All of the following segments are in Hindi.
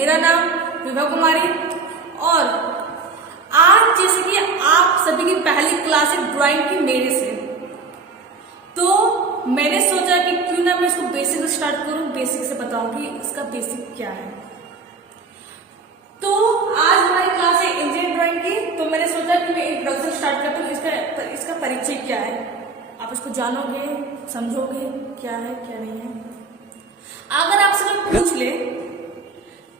मेरा नाम विभा कुमारी और आज जैसे कि आप सभी की पहली क्लास है ड्राइंग की मेरे से, तो मैंने सोचा कि क्यों ना मैं इसको बेसिक से स्टार्ट करूं, बेसिक से बताऊं कि इसका बेसिक क्या है। तो आज हमारी क्लास है इंजीनियरिंग ड्राइंग की, तो मैंने सोचा कि मैं इंट्रोडक्शन स्टार्ट करता हूँ। इसका परिचय क्या है, आप इसको जानोगे, समझोगे क्या है क्या नहीं है। अगर आपसे कोई पूछ ले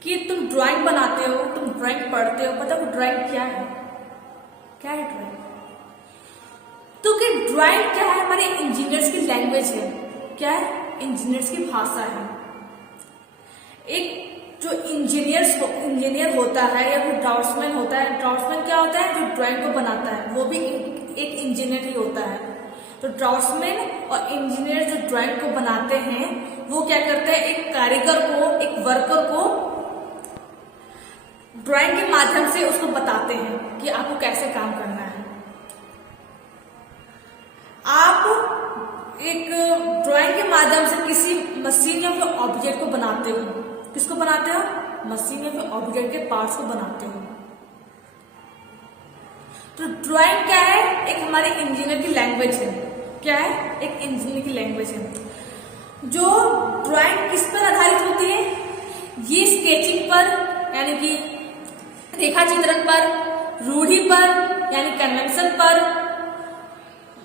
कि तुम ड्राइंग बनाते हो, तुम ड्राइंग पढ़ते हो, पता हो ड्राइंग क्या है? क्या है ड्राइंग? तो कि ड्राइंग क्या है? हमारे इंजीनियर्स की लैंग्वेज है। क्या है? इंजीनियर्स की भाषा है। एक जो इंजीनियर होता है या फिर ड्राफ्ट्समैन होता है, ड्राफ्ट्समैन क्या होता है? जो ड्राइंग को बनाता है, वो भी एक इंजीनियर ही होता है। तो ड्राफ्ट्समैन और इंजीनियर जो ड्राइंग को बनाते हैं, वो क्या करते हैं? एक कारीगर को, एक वर्कर को ड्राइंग के माध्यम से उसको बताते हैं कि आपको कैसे काम करना है। आप एक ड्राइंग के माध्यम से किसी मशीन या फिर ऑब्जेक्ट को बनाते हो। किसको बनाते हो? मशीन या फिर ऑब्जेक्ट के पार्ट्स को बनाते हो। तो ड्राइंग क्या है? एक हमारे इंजीनियर की लैंग्वेज है। क्या है? एक इंजीनियर की लैंग्वेज है। जो ड्राइंग किस पर आधारित होती है? ये स्केचिंग पर, यानी कि रेखा चित्रण पर, रूढ़ि पर यानी कन्वेंशन पर,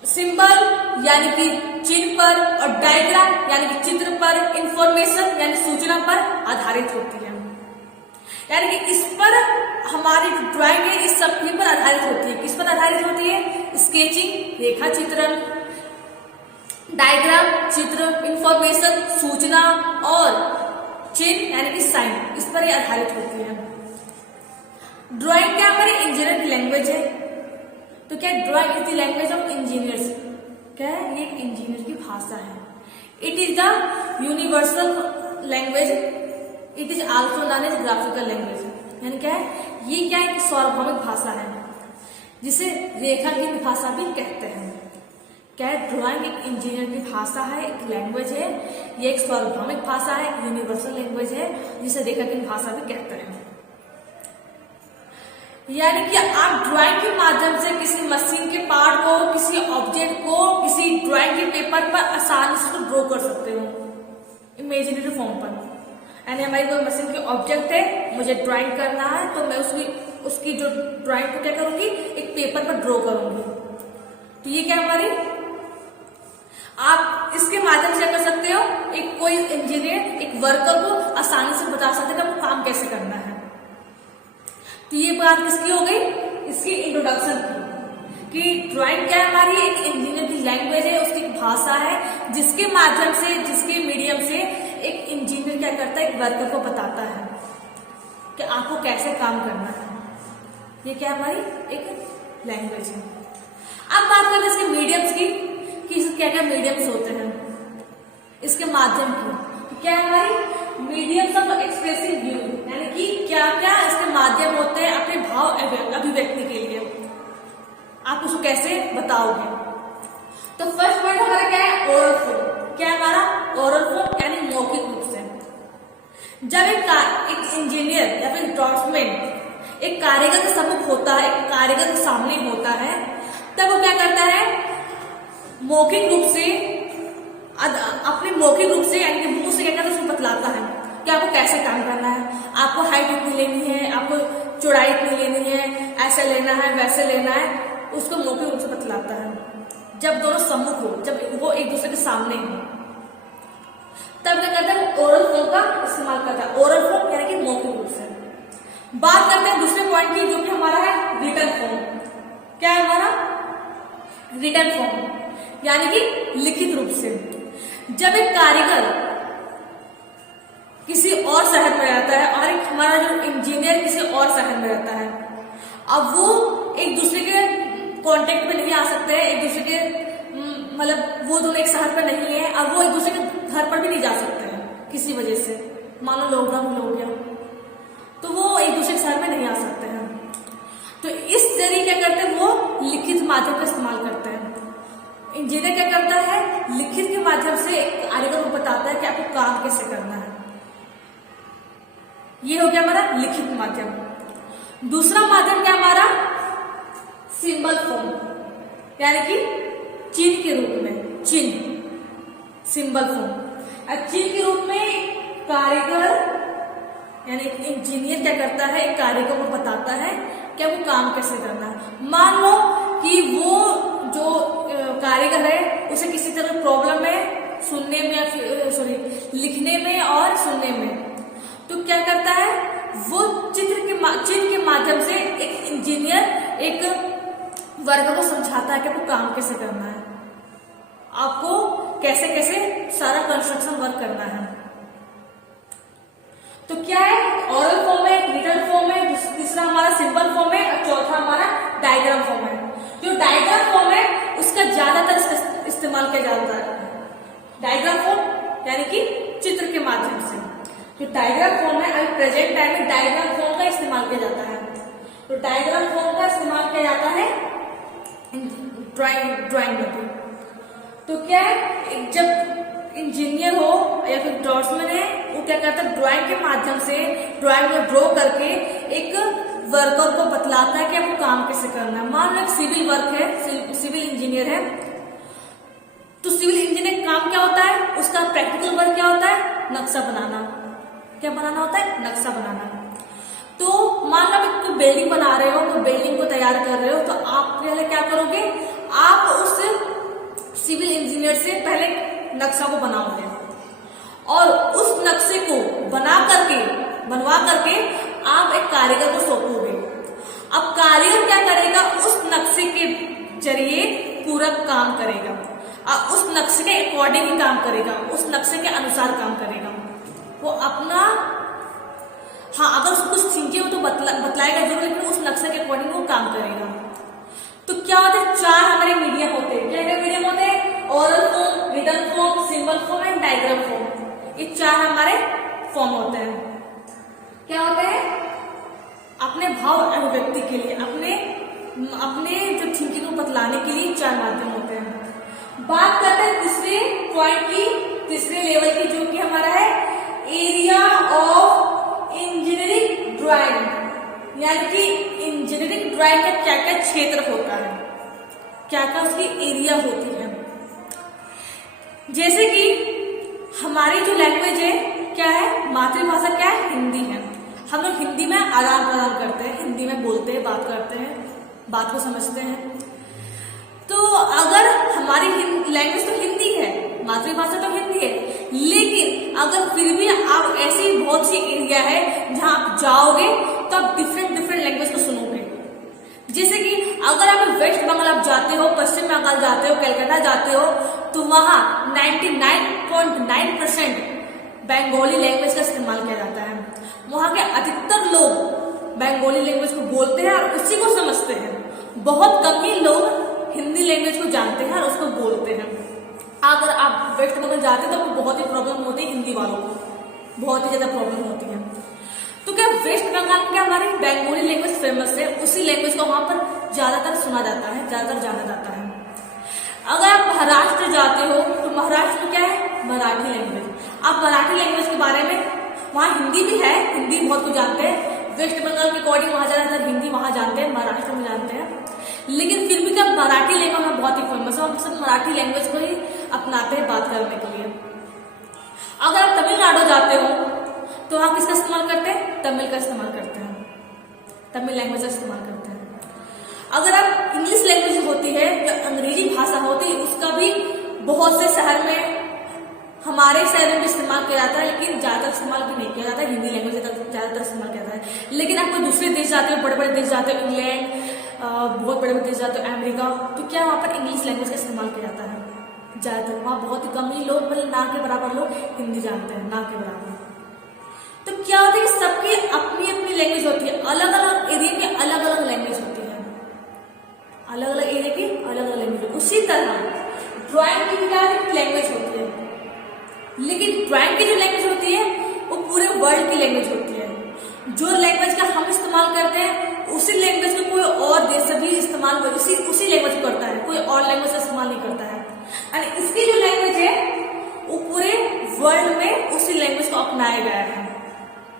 सिंबल यानी कि चिन्ह पर, और डायग्राम यानी कि चित्र पर, इंफॉर्मेशन यानी सूचना पर आधारित होती है। यानी कि इस पर हमारी जो ड्राइंग है इस सब पर आधारित होती है। किस पर आधारित होती है? स्केचिंग, रेखा चित्रण, डायग्राम, चित्र, इंफॉर्मेशन, सूचना और चिन्ह यानी कि साइन, इस पर ही आधारित होती है। ड्राइंग क्या हमारी इंजीनियर की लैंग्वेज है। तो क्या drawing is the language of engineers? क्या है? ये एक इंजीनियर की भाषा है। It is the universal language, it is also known as graphical language. यानी क्या है? ये क्या है? एक सार्वभौमिक भाषा है जिसे रेखा की भाषा भी कहते हैं। क्या है? ड्राइंग एक इंजीनियर की भाषा है, एक लैंग्वेज है। ये एक सार्वभौमिक भाषा है, यूनिवर्सल लैंग्वेज है जिसे रेखा की भाषा भी कहते हैं। यानी कि आप ड्राइंग के माध्यम से किसी मशीन के पार्ट को, किसी ऑब्जेक्ट को, किसी ड्राइंग के पेपर पर आसानी से ड्रॉ कर सकते हो इमेजिनरी फॉर्म पर। यानी हमारी कोई मशीन की ऑब्जेक्ट है, मुझे ड्राइंग करना है, तो मैं उसकी जो ड्राइंग को क्या करूंगी? एक पेपर पर ड्रॉ करूंगी। तो ये क्या हमारी, आप इसके माध्यम से कर सकते हो, एक कोई इंजीनियर एक वर्कर को आसानी से बता सकते हैं कि आपको काम कैसे करना है। तो ये बात किसकी हो गई? इसकी इंट्रोडक्शन की कि ड्राइंग क्या है? हमारी एक इंजीनियर की लैंग्वेज है, उसकी एक भाषा है जिसके माध्यम से, जिसके मीडियम से एक इंजीनियर क्या करता है? एक वर्कर को बताता है कि आपको कैसे काम करना है। ये क्या हमारी एक लैंग्वेज है। अब बात करते हैं इसके मीडियम्स की कि क्या क्या मीडियम्स होते हैं इसके माध्यम की। क्या है हमारी मीडियम्स ऑफ एक्सप्रेसिव व्यू, यानी कि क्या क्या इसके माध्यम होते हैं अपने भाव अभिव्यक्ति के लिए। आप उसको कैसे बताओगे? तो फर्स्ट पॉइंट हमारा क्या है? Oral form. क्या है हमारा? ओरल फॉर्म यानी मौखिक रूप से। जब एक इंजीनियर या फिर ड्राफ्ट्समैन एक कारीगर के सम्मुख होता है, एक कारीगर के सामने होता है, तब वो क्या करता है? मौखिक रूप से, अपने मौखिक रूप से यानी कि मुंह से क्या करता है? उसको बतलाता है कि आपको कैसे काम करना है, आपको हाइट इतनी लेनी है, आपको चौड़ाई इतनी लेनी है, ऐसे लेना है, वैसे लेना है, उसको मौखिक रूप से बतलाता है। जब दोनों सम्मुख हो, जब वो एक दूसरे के सामने हो, तब क्या करता है? ओरल फॉर्म का इस्तेमाल करता है। ओरल फॉर्म यानी कि मौखिक रूप से। बात करते हैं दूसरे पॉइंट की, जो कि हमारा है रिटन फॉर्म। क्या है हमारा? रिटन फॉर्म यानी कि लिखित रूप से। जब एक कारीगर किसी और शहर में रहता है और एक हमारा जो इंजीनियर किसी और शहर में रहता है, अब वो एक दूसरे के कांटेक्ट में नहीं आ सकते हैं, एक दूसरे के मतलब वो दोनों एक शहर पर नहीं है, अब वो एक दूसरे के घर पर भी नहीं जा सकते हैं किसी वजह से। मान लो लॉकडाउन हो गया तो वो एक दूसरे के शहर में नहीं आ सकते हैं। तो इस जरिए क्या करते हैं? वो लिखित माध्यम का इस्तेमाल करते हैं। इंजीनियर क्या करता है? लिखित के माध्यम से एक कारीगर को बताता है कि आपको काम कैसे करना है। ये हो गया हमारा लिखित माध्यम। दूसरा माध्यम क्या हमारा, सिंबल फॉर्म, यानी कि चिन्ह के रूप में, चिन्ह, सिंबल फॉर्म। अब चिन्ह के रूप में कारीगर यानी इंजीनियर क्या करता है, एक कारीगर को बताता है कि वो काम कैसे करना है। मान लो कि वो जो कारीगर है उसे किसी तरह प्रॉब्लम है सुनने में या लिखने में और सुनने में, तो क्या करता है वो चिन्ह के माध्यम से एक इंजीनियर एक वर्ग को समझाता है कि आपको काम कैसे करना है, आपको कैसे कैसे सारा कंस्ट्रक्शन वर्क करना है। तो क्या है, ऑरल फॉर्म है, रिटन फॉर्म है, तीसरा हमारा सिंबल फॉर्म है और चौथा हमारा डायग्राम फॉर्म है। जो डायग्राम फॉर्म है उसका ज्यादातर इस्तेमाल किया जाता है, डायग्राम फॉर्म यानी कि चित्र के माध्यम से। जो डायग्राम फॉर्म है अभी प्रेजेंट टाइम में डायग्राम फॉर्म का इस्तेमाल किया जाता है। तो डायग्राम फॉर्म का इस्तेमाल किया जाता है ड्राइंग में भी। तो क्या है, जब इंजीनियर हो या फिर ड्रॉट्समैन है वो क्या करता है ड्राइंग के माध्यम से ड्राइंग में ड्रॉ करके एक वर्कर को बतलाता है कि आपको काम कैसे करना है। मान लो एक सिविल वर्क है, सिविल इंजीनियर है, तो सिविल इंजीनियर काम क्या होता है, उसका प्रैक्टिकल वर्क क्या होता है, नक्शा बनाना। क्या बनाना होता है, नक्शा बनाना। तो मान लो आप एक बिल्डिंग बना रहे हो, तो बिल्डिंग को तैयार कर रहे हो, तो आप पहले क्या करोगे, आप उस सिविल इंजीनियर से पहले नक्शा को बनाओगे और उस नक्शे को बनवा करके आप एक कारीगर को सौंपोगे। अब कारीगर क्या करेगा, उस नक्शे के जरिए पूरा काम करेगा, उस नक्शे के अकॉर्डिंग ही काम करेगा, उस नक्शे के अनुसार काम करेगा। वो अपना अगर उसको कुछ सीखे हो तो बतलाएगा जरूर, लेकिन उस नक्शे के अकॉर्डिंग वो काम करेगा। तो क्या होता है, चार हमारे मीडियम होते हैं। क्या क्या मीडियम होते हैं, aural form, written form, symbol form and diagram form. ये चार हमारे फॉर्म होते हैं। क्या होते हैं, अपने भाव अभिव्यक्ति के लिए, अपने जो थिंकिंग को बतलाने के लिए चार माध्यम होते हैं। बात करते हैं तीसरे पॉइंट की, तीसरे लेवल की, जो कि हमारा है एरिया ऑफ इंजीनियरिंग ड्राइंग, यानी कि इंजीनियरिंग ड्राइंग का क्या क्या क्षेत्र होता है, क्या क्या उसकी एरिया होती है। जैसे कि हमारी जो लैंग्वेज है क्या है, मातृभाषा क्या है, हिंदी है। हम लोग हिंदी में आदान प्रदान करते हैं, हिंदी में बोलते हैं, बात करते हैं, बात को समझते हैं। तो अगर हमारी लैंग्वेज तो हिंदी है, मातृभाषा तो हिंदी है, लेकिन अगर फिर भी आप ऐसी बहुत सी एरिया है जहां आप जाओगे तो आप डिफरेंट लैंग्वेज को सुनोगे। जैसे कि अगर आप वेस्ट बंगाल आप जाते हो, पश्चिम बंगाल जाते हो, कलकत्ता जाते हो, तो वहां 99.9% बंगाली लैंग्वेज का इस्तेमाल किया जाता है। वहां के अधिकतर लोग बंगाली लैंग्वेज को बोलते हैं और उसी को समझते हैं। बहुत कम ही लोग हिंदी लैंग्वेज को जानते हैं और उसको बोलते हैं। अगर आप वेस्ट बंगाल जाते हैं तो आपको बहुत ही प्रॉब्लम होती है, हिंदी वालों को बहुत ही ज्यादा प्रॉब्लम होती है। तो क्या वेस्ट बंगाल में क्या हमारी बंगाली लैंग्वेज फेमस है, उसी लैंग्वेज को वहां पर ज्यादातर सुना जाता है, ज्यादातर जाना जाता है। अगर आप महाराष्ट्र जाते हो तो महाराष्ट्र में क्या है, मराठी लैंग्वेज। आप मराठी लैंग्वेज के बारे में, वहाँ हिंदी भी है, हिंदी बहुत को जानते हैं। वेस्ट बंगाल के अकॉर्डिंग वहां ज्यादातर हिंदी वहां जानते हैं, महाराष्ट्र में जानते हैं, लेकिन फिर भी क्या मराठी लैंग्वेज में बहुत ही फेमस है। हम सब मराठी लैंग्वेज को ही अपनाते हैं बात करने के लिए। अगर आप तमिलनाडु जाते हो तो वहां किसका इस्तेमाल करते हैं, तमिल का इस्तेमाल करते हैं, तमिल लैंग्वेज का इस्तेमाल करते हैं। अगर आप इंग्लिश लैंग्वेज होती है या अंग्रेजी भाषा होती है, उसका भी बहुत से शहर में, हमारे शहर में भी इस्तेमाल किया जाता है, लेकिन ज्यादातर इस्तेमाल भी नहीं किया जाता है, हिंदी लैंग्वेज ज्यादातर इस्तेमाल किया जाता है। लेकिन आप कोई दूसरे देश जाते हो, बड़े बड़े देश जाते हो, इंग्लैंड, बहुत बड़े बड़े देश जाते हो, अमेरिका, तो क्या वहां पर इंग्लिश लैंग्वेज का इस्तेमाल किया जाता है ज्यादातर। वहां बहुत ही कम ही लोग, मतलब ना के बराबर लोग हिंदी जानते हैं, ना के बराबर। तो क्या होता है कि सबकी अपनी अपनी लैंग्वेज होती है, अलग अलग एरिया की अलग अलग लैंग्वेज होती है, अलग अलग एरिया की अलग अलग लैंग्वेज। उसी तरह ड्राइंग की भी क्या लैंग्वेज होती है, लेकिन ड्राइंग की जो लैंग्वेज होती है वो पूरे वर्ल्ड की लैंग्वेज होती है। जो लैंग्वेज का हम इस्तेमाल करते हैं उसी लैंग्वेज को कोई और देश से भी इस्तेमाल उसी लैंग्वेज को करता है, कोई और लैंग्वेज का इस्तेमाल नहीं करता है। और इसकी जो लैंग्वेज है वो पूरे वर्ल्ड में उसी लैंग्वेज को अपनाया गया है,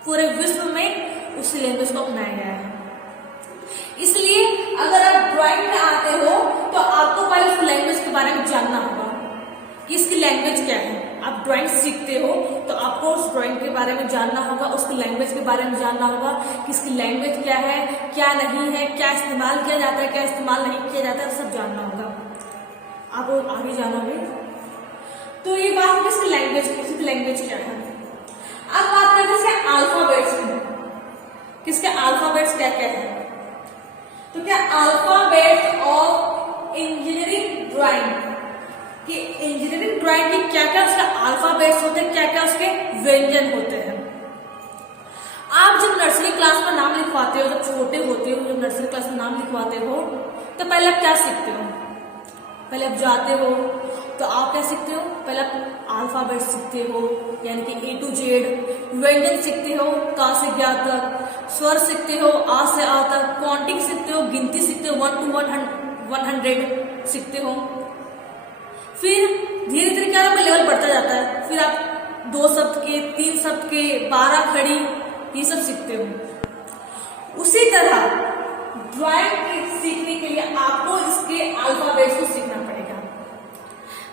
पूरे विश्व में उस लैंग्वेज को अपनाया गया है। इसलिए अगर आप ड्राइंग में आते हो तो आपको पहले उस लैंग्वेज के बारे में जानना होगा कि इसकी लैंग्वेज क्या है। आप ड्राइंग सीखते हो तो आपको उस ड्राइंग के बारे में जानना होगा, उसकी लैंग्वेज के बारे में जानना होगा कि इसकी लैंग्वेज क्या है, क्या नहीं है, क्या इस्तेमाल किया जाता है, क्या इस्तेमाल नहीं किया जाता है, सब जानना होगा। आप आगे जानोगे तो ये बात है इसकी लैंग्वेज क्या है। अब बात करते हैं इसके अल्फाबेट्स में, किसके अल्फाबेट्स क्या क्या है। तो क्या अल्फाबेट ऑफ इंजीनियरिंग ड्राइंग, कि इंजीनियरिंग ड्राइंग की क्या क्या उसके अल्फाबेट्स होते हैं, क्या क्या उसके व्यंजन होते हैं। आप जब नर्सरी क्लास में नाम लिखवाते हो, जब छोटे होते हो, जब नर्सरी क्लास में नाम लिखवाते हो तो पहले आप क्या सीखते हो। पहले आप जाते हो तो आप क्या सीखते हो, पहले आप अल्फाबेट सीखते हो, यानी कि A to Z। व्यंजन सीखते हो का से ज्ञा तक, स्वर सीखते हो आ से आ तक, काउंटिंग सीखते हो, गिनती सीखते हो 1 to 100 सीखते हो। फिर धीरे धीरे क्या आपका लेवल बढ़ता जाता है, फिर आप 2 शब्द के, 3 शब्द के, 12 खड़ी, ये सब सीखते हो। उसी तरह ड्राइंग सीखने के लिए आपको इसके अल्फाबेट्स को सीखना पड़ेगा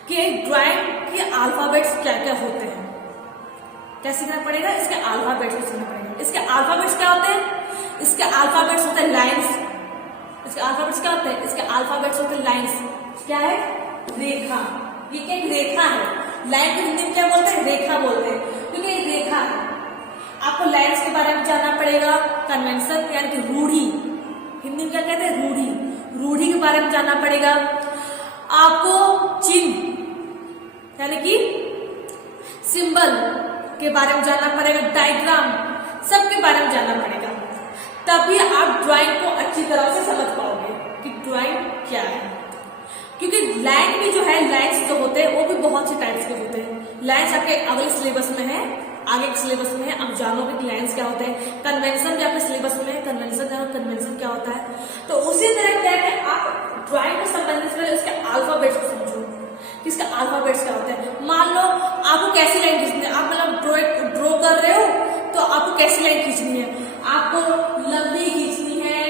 कि ड्राइंग के अल्फाबेट्स क्या क्या होते हैं। क्या सीखना पड़ेगा, इसके अल्फाबेट्स को सीखना पड़ेगा। इसके अल्फाबेट्स क्या होते हैं, इसके अल्फाबेट्स होते हैं लाइंस। इसके अल्फाबेट्स क्या होते हैं, इसके अल्फाबेट्स होते हैं लाइंस। क्या है, रेखा। ये क्या रेखा है, लाइन को हिंदी में क्या बोलते हैं, रेखा बोलते हैं, क्योंकि ये रेखा है। आपको लाइंस के बारे में जानना पड़ेगा, कन्वेंशन यानी कि रूढ़ी, हिंदी में क्या कहते हैं, रूढ़ी। रूढ़ी के बारे में जानना पड़ेगा आपको, चिन्ह यानी कि सिंबल के बारे में जानना पड़ेगा, डायग्राम सबके बारे में जानना पड़ेगा। तभी आप ड्राइंग को अच्छी तरह से समझ पाओगे कि ड्राइंग क्या है। क्योंकि लाइन भी जो है, लाइन्स जो होते हैं वो भी बहुत से टाइप्स के होते हैं। लाइन्स आपके अगले सिलेबस में है, आगे के सिलेबस में है, आप जानोगे कि लाइन्स क्या होते हैं। कन्वेंशन भी आपके सिलेबस में है, कन्वेंशन क्या होता है। तो उसी तरह क्या है, आप ड्राइंग को संबंधित से उसके अल्फाबेट्स को समझो, इसका अल्फाबेट्स क्या होता है। मान लो आपको कैसी लाइन खींचनी है, आप मतलब ड्रॉ कर रहे हो तो आपको कैसी लाइन खींचनी है, आपको लंबी खींचनी है,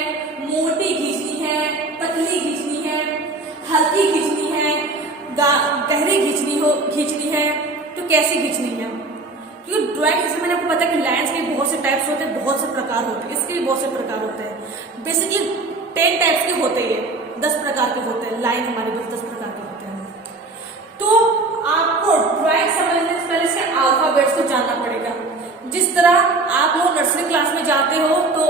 मोटी खींचनी है, पतली खींचनी है, हल्की खींचनी है, गहरी खींचनी है, तो कैसी खींचनी है। क्योंकि ड्राइंग जैसे मैंने आपको पता है कि लाइन्स के बहुत से टाइप्स होते हैं, बहुत से प्रकार होते हैं, इसके भी बहुत से प्रकार होते हैं। बेसिकली 10 टाइप्स के होते हैं, 10 प्रकार के होते हैं। लाइन हमारे पास 10 प्रकार के होते हैं। तो आपको ड्राइंग समझने से पहले इसके अल्फाबेट्स को जानना पड़ेगा। जिस तरह आप लोग नर्सरी क्लास में जाते हो तो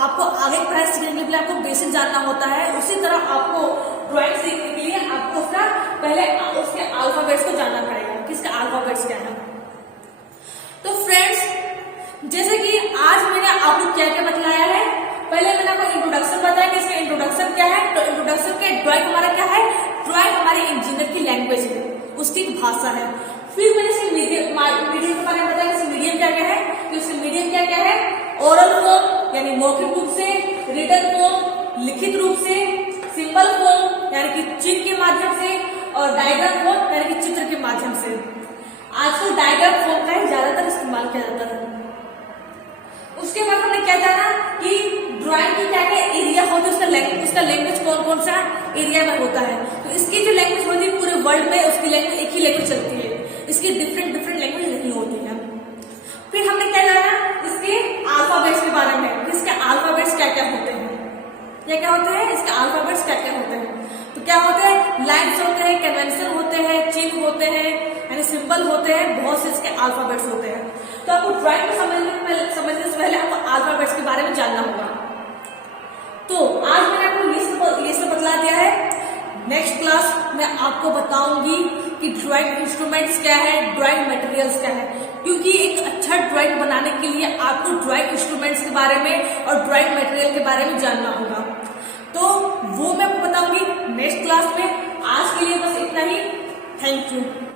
आपको आगे पढ़ाई सीखने के लिए आपको बेसिक जानना होता है, उसी तरह आपको ड्राइंग सीखने के लिए आपको उसका पहले उसके अल्फाबेट्स को जानना पड़ेगा कि इसके अल्फाबेट्स क्या है। तो फ्रेंड्स, जैसे कि आज मैंने आपको क्या क्या बतलाया है, पहले मैंने आपको इंट्रोडक्शन बताया कि इसका इंट्रोडक्शन क्या है। तो इंट्रोडक्शन के ड्राइंग हमारा क्या है, ड्राइंग हमारे इंजीनियर की लैंग्वेज है, उसकी भाषा है। फिर मैंने इसके मीडियम के बारे में बताया, मीडियम क्या क्या है। तो इसके मीडियम क्या क्या है, ओरल फॉर्म यानी मौखिक रूप से, रिटन फॉर्म लिखित रूप से, सिंबल फॉर्म यानी कि चिन्ह के माध्यम से, और डायग्राम फॉर्म यानी कि चित्र के माध्यम से। आजकल डायग्राम फॉर्म का ज्यादातर इस्तेमाल किया जाता है। उसके बाद हमने क्या जाना कि ड्राइंग की क्या क्या एरिया होता है, उसका लैंग्वेज कौन कौन सा एरिया में होता है। तो इसकी जो लैंग्वेज होती है पूरे वर्ल्ड में उसकी लैंग्वेज एक ही लैंग्वेज चलती है, इसकी डिफरेंट लैंग्वेज नहीं होती है। फिर हमने क्या जाना इसके अल्फाबेट्स के बारे में, इसके अल्फाबेट्स क्या क्या होते हैं, क्या होते हैं, इसके अल्फाबेट्स क्या क्या होते हैं। तो क्या होते हैं, लाइन्स होते हैं, कन्वेंशन होते हैं, चिन्ह होते हैं यानी सिंबल होते हैं, बहुत से इसके अल्फाबेट्स होते हैं। तो आपको ड्राइंग को समझने से पहले आपको अल्फाबेट्स के बारे में जानना होगा। तो आज मैंने आपको ये सब बतला दिया है। नेक्स्ट क्लास में आपको बताऊंगी कि ड्राइंग इंस्ट्रूमेंट्स क्या है, ड्राइंग मटेरियल्स क्या है। क्योंकि एक अच्छा ड्राइंग बनाने के लिए आपको ड्राइंग इंस्ट्रूमेंट्स के बारे में और ड्राइंग मटेरियल के बारे में जानना होगा। तो वो मैं आपको बताऊंगी नेक्स्ट क्लास में। आज के लिए बस इतना ही। Thank you.